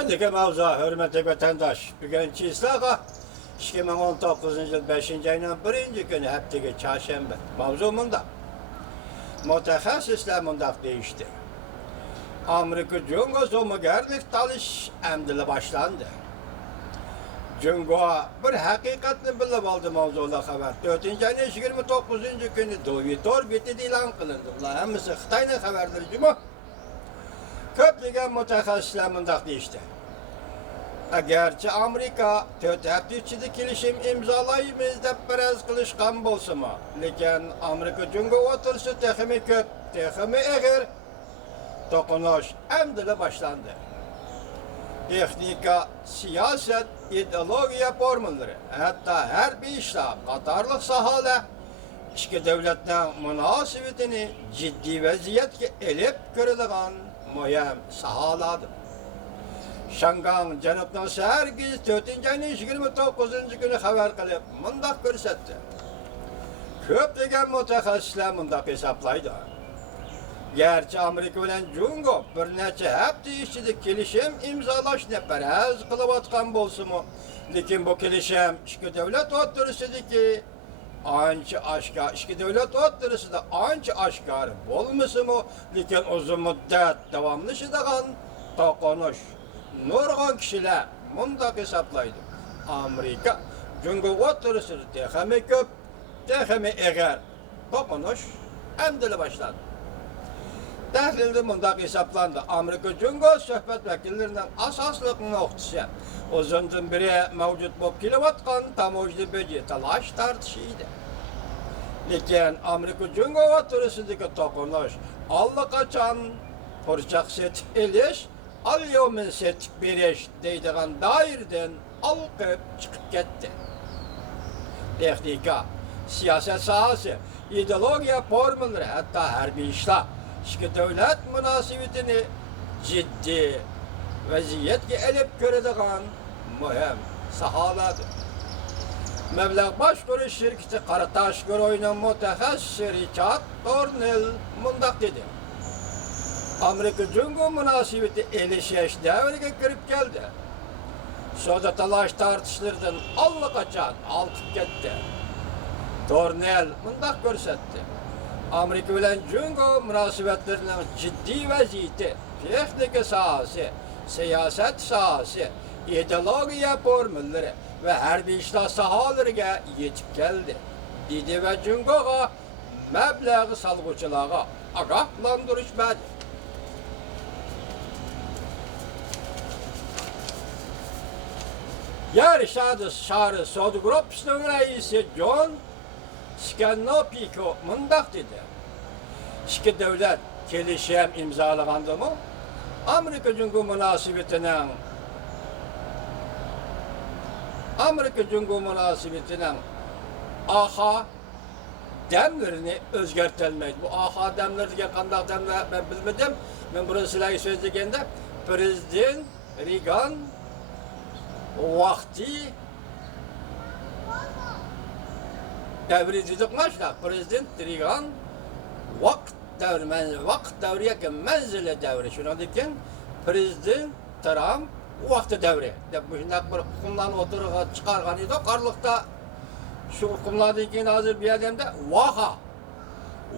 Endiki mavzu, hürmetli vatandaş, bugünkü islaha 2019 yıl 5. ayının 1. günü hepteki çarşamba. Mavzu bunda. Mütehassisler bunda değişti. Amerika Cungo zomugerlik talış emdili başlandı. Cungo bir hakikatini bilip aldı mavzula haber. 4. ayının 29. günü Dovitor bitti ilan kılındı. Bunlar hemisi Xitay'ın haberleri cuma. Köplügen mütehassisler bunda değişti. Gerçi Amerika tövtepçilik kilişim imzalayımız da biraz kılışkan bolsa mı? Lekin Amerika Cungo otursu teximi köp, teximi eğer dokunuş emdili başlandı. Teknika, siyaset, ideologiya formülleri, hatta her bir işle Katarlık sahalı iki devletlerin münasebetini ciddi vaziyetke elip görülen mühim sahaladı. Şangan Canıp'tan sergiz 4. ayının 29. günü haber kılıp mındak görsetti. Köplügen mütehassisler mındak hesaplaydı. Gerçi Amerika bilen Cungo bir neçe hepti işçilik kilişim imzalaşne perez kılıp atkan bolsu mu? Lekin bu kilişim iki devlet oturusuydu ki anca aşkar, iki devlet oturusu da anca aşkar bolmusu mu? Lekin uzun müddet devamlışıdığın dokunuş. Nurgan kişiler mındak hesaplaydı. Amerika Cungo oturusunu texemi köp, texemi eğer dokunuş emdili başladı. Təhlildə mındak hesaplandı. Amerika Cungo söhbət vəkillərindən asaslık noktası uzundan biri mevcut bulup kilovatkan tamojlu böce talaş tartışıydı. Lekin Amerika Cungo oturusundaki dokunuş allakaçan fırsat set eliş alyomin set biriş deydiğen dairden alkıp çıkıp gitti. Teknika, siyaset sahası, ideologiya formülleri hatta harbi işler iki devlet münasebetini ciddi vaziyetke elip görülen mühim sahaladı. Meblağ başvuru şirketi Karataş Göroy'un mütehassisi Richard Thornhill mındak dedi. Amerika Cungo münasebeti 55 devrine girip geldi. Soda talaş tartışlardan allakaçan altıp gitti. Thornhill mındak görsetti. Amerika bilen Cungo münasebetlerinin ciddi vaziyeti, teknik sahası, siyaset sahası, ideologiya formülleri ve harbi işler sahalarına yetip geldi. Dedi ve Cungo'ya meblağı salgıçılığa agahlandırışmadı. Yer şarı Sodu Grups'un reisi John Scanopiko mındak dedi. İki devlet kelişim imzalagandı mı? Amerika Cungo münasebetinin AHA demlerini özgertilmeydi. Bu AHA demleri diye kandak demler ben bilmedim. Ben bunu silahı sözlükende Prezident Reagan vakti devri dedik maçta Prezident Reagan vakt devriye ki menzile devri. Şuna dikin Prezident Trump vakti devri. Bu şimdi bir hukumdan oturup çıkargan idi. Karlıkta şu hukumlar dikin hazır bir adamda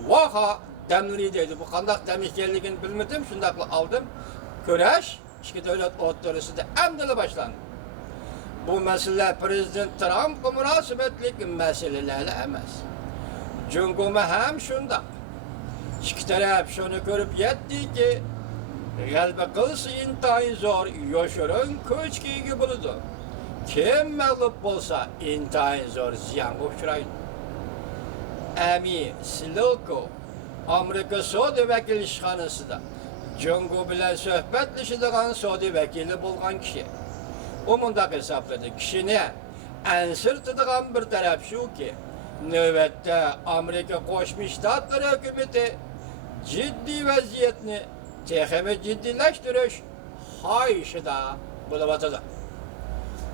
Vaha demleri dedi. Bu kandak demişkenliğini bilmedim. Şundakla aldım. Köreş iki devlet oturusu da emdili başlandı. Bu mesele Prezident Trump'la münasebetlik meselelerle emez. Cungo'ma hem şunda. İki taraf şunu görüp yetti ki galbe kılsı intayın zor, yoşurun köçkiyi gibi buludu. Kim mağlup olsa intayın zor ziyan uçuraydı. Emi Sililko, Amerika Saudi vekil işhanısı da Cungo bilen söhbetleşidiğen Saudi vekili bulgan kişi. O mındak hesapladı. Kişini ensirtidiğen bir taraf şu ki növbette Amerika Koşmuş Ştatları hükümeti ciddi vaziyetini texemi ciddileştiriş hayışı da bulabatıdı.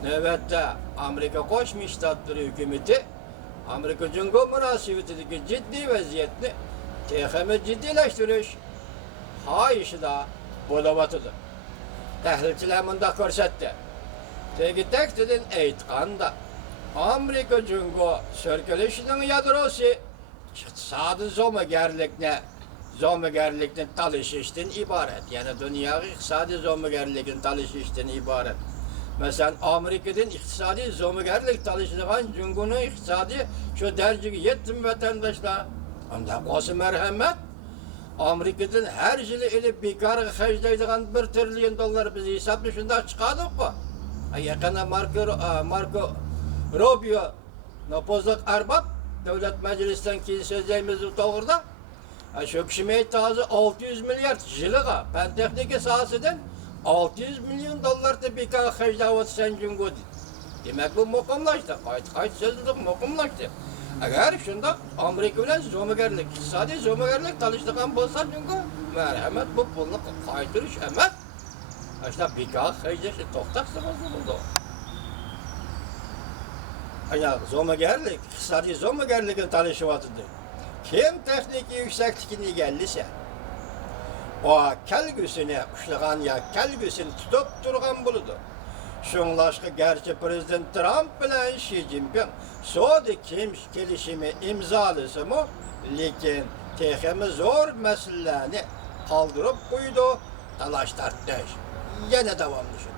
Növbette Amerika Koşmuş Ştatları hükümeti Amerika Cungo münasebetindeki ciddi vaziyetini texemi ciddileştiriş hayışı da bulabatıdı. Təhlilçilər mında ko'rsatdi. Tegitəkdin aytqanda Amerika Cungo sörkülüşünün yadrosu iqtisadi zomigarlikni talishishdan iborat. Yani dunyoga iqtisodiy zomigarlikni talishishdan iborat. Mesela Amerika'dan iqtisodiy zomigarlik talishadigan Jungo'ning iqtisodiy shu darajaga yetdim vatandaşlar. Unda qo'si marhamat. Amerika'dan her yili elib bekarga xarjlaydigan 1 trillion dollar biz hisobda shunda chiqadi-ku. Yaqinda Marco Rubio nopozliq arbab davlat majlisidan keyin so'zlaymiz bu to'g'rida. Shu kishi aytdi 600 milliard yiliga fan texnika sohasidan 600 milyon dollarda bekarga xarjlayotsan Jungo deydi. Demak bu muqimlashdi. Qayt so'zliq muqimlashdi. Agar shunda Amerika bilan zomigarlik, iqtisodiy zomigarlik talishadigan bo'lsa Jungo, marhamat bu pulni qaytarish emas. Ashta bekarga xarjlashni to'xtatsa bo'ldi. Ayak zomigarlik, iqtisodiy zomigarlikni talishyapti. Kim texnik yükseklikini egallisa, o kelgüsünü ushlagan ya kelgüsünü tutup turgan bo'ladi. Şunlaşkı gerçi Prezident Trump bilan Xi Jinping So'da kelishimi imzolasa mı, lekin texmi zo'r masalalarni qoldirib qo'ydi, talash tartish yana davomlashadi.